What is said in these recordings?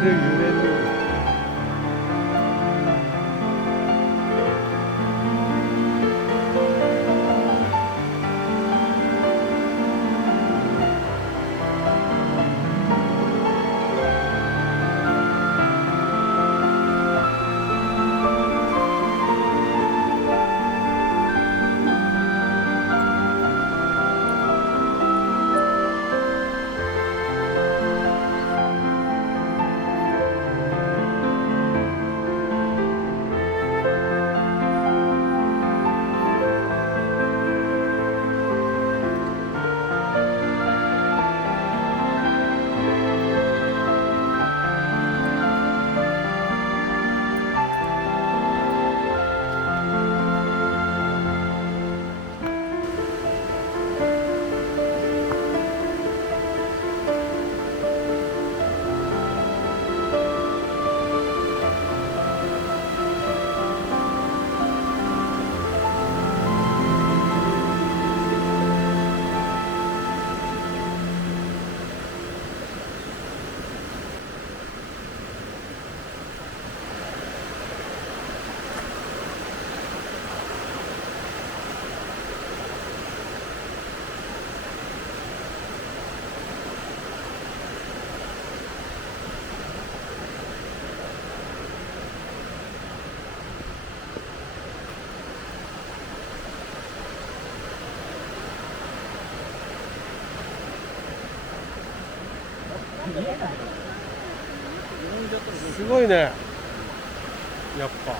れる揺れる。すごいね、やっぱ。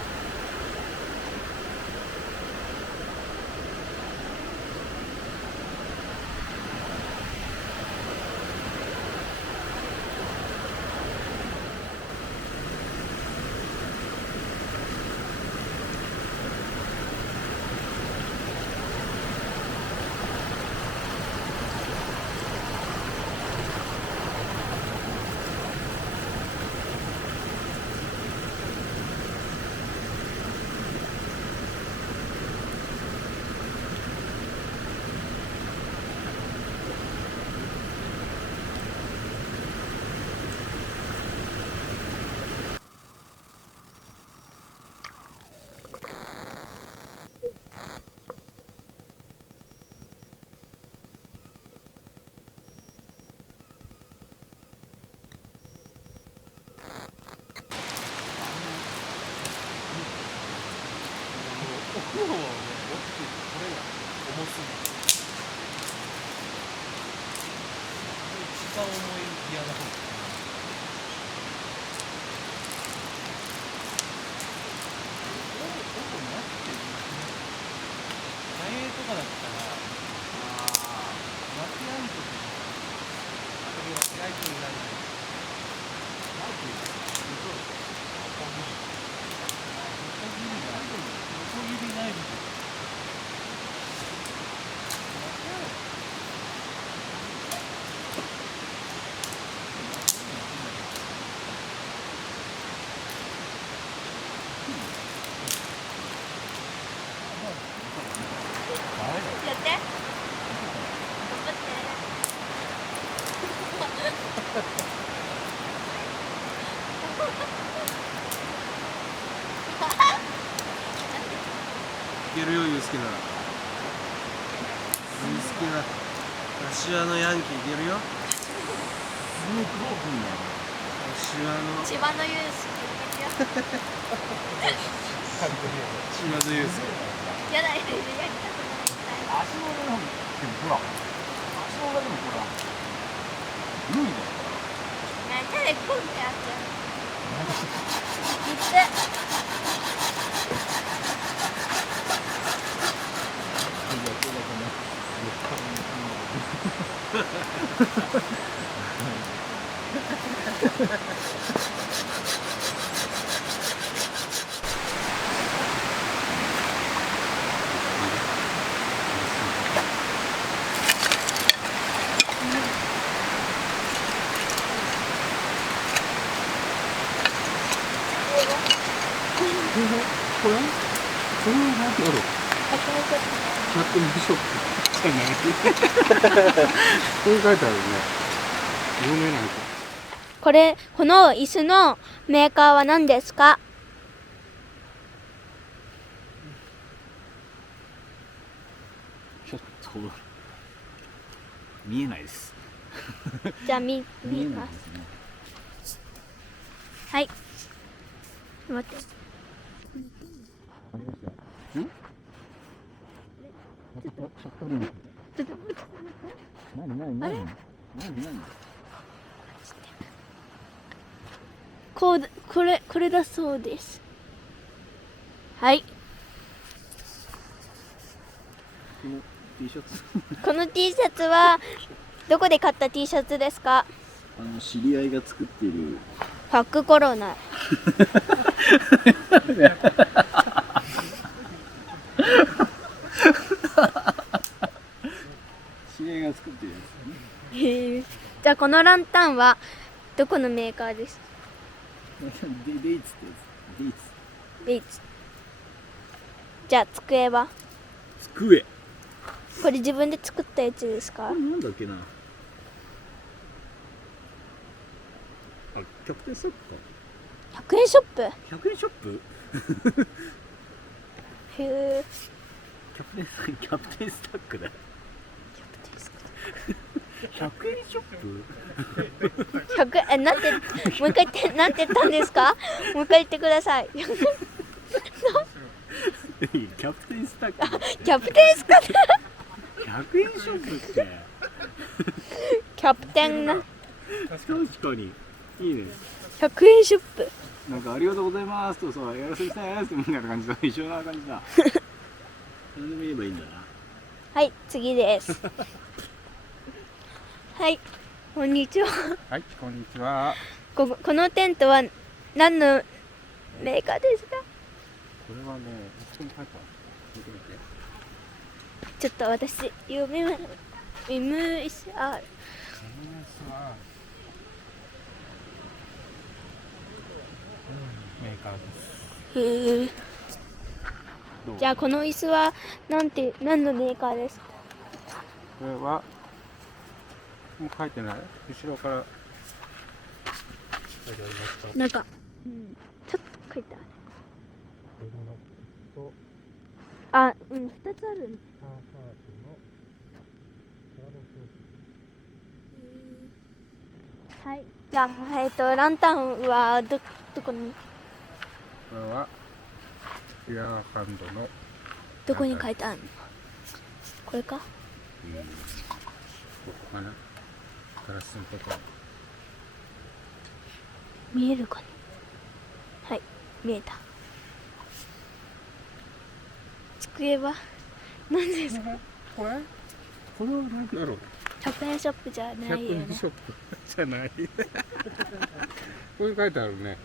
お風呂をね、大きく取れない。重すぎて。一番重いギアの方。前とかだったら、巻き合うときに、あとは開いていられない。マイクに、横切りない部分。やって。頑張っていけるよ、ユースケなら。ユースケなら柏のヤンキーいけるよ。千葉のユースケ。千葉のユースケ。やだやだやだ。足の裏でもほら、足の裏でもほら、脱いだよ。手でコンってやって言ってこれそれは何だろう。100ミリショップじゃない。こう書いてあるね。有名な人。この椅子のメーカーは何ですか？ちょっと見えないです。じゃあ見見えま。ないですすね。はい。待って。ありました。ん？シャッタールーム。ちょっと何？あれこれだそうです。はい。この T シャツ。この T シャツはどこで買った T シャツですか？知り合いが作っている。ファックコロナ。知り合いが作っているやつね。へえ。じゃあこのランタンはどこのメーカーですか？デイツってやつ。デイツ。じゃあ机は机。これ自分で作ったやつですか？なんだっけな。あ、キャプテンスタックか。100円ショップ。100円ショップ？へえ。キャプテンスタックだよ。100円ショップ100円なんてもう一回言ってなんて言ったんですか？もう一回言ってください。キャプテンスタックキャプテンスカ100円ショップってキャプテンな確かにいいね。100円ショップ。なんかありがとうございますとさ、やらせてますみたいな感じだ。一緒な感じだ。何でも言えばいいんだな。はい次です。はいこんにちは。はい、こんにちは。このテントは何のメーカーですか？これはね、ここに書いてある。見てみて。ちょっと私読めない。MSR MS はメーカーです。へえ。じゃあこの椅子は何のメーカーですか？これはもう書いてない。後ろから書いてありますか。なんか、ちょっと書いてある。とあ、2つある。カーハートのコラボはい。じゃあランタンはどこにこれはエアーハンドのどこに書いてあるの？これか？ここかな。ガラスのとこ。見えるかな？はい、見えた。机は何ですか？これは何だろう。100円ショップじゃないよ100円ね。ショップじゃない。ここに書いてあるね。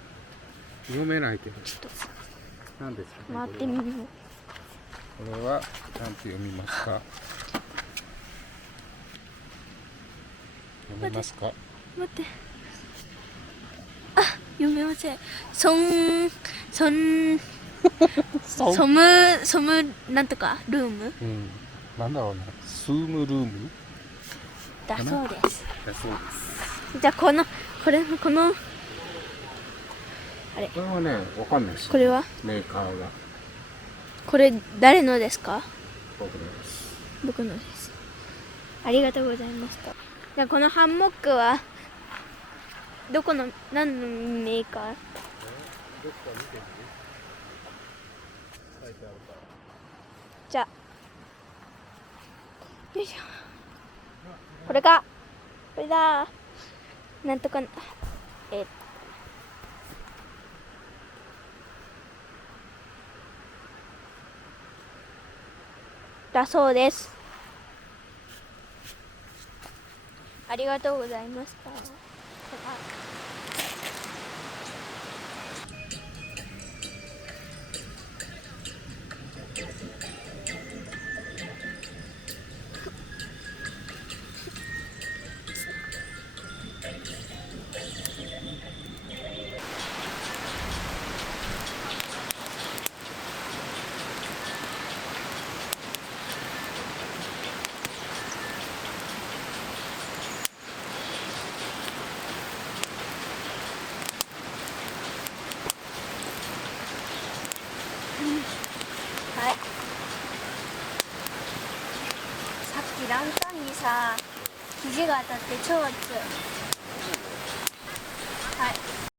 読めないけど。ちょっと何ですかね。回ってみよう。これはちゃんと読みますか。読めますか。待って。あ、読めません。ソムなんとかルームなんだろうね。スームルームだそうです。だそうです。じゃあこのこれはね、わかんないです。これはメーカーがこれ誰のですか？僕です。僕のです。ありがとうございました。じゃあこのハンモックは何のメーカー？どっか見てみる？書いてあるから。じゃあよいしょ。これだ。なんとかだそうです。ありがとうございました。きランタンにさ、肘が当たって超熱い。はい。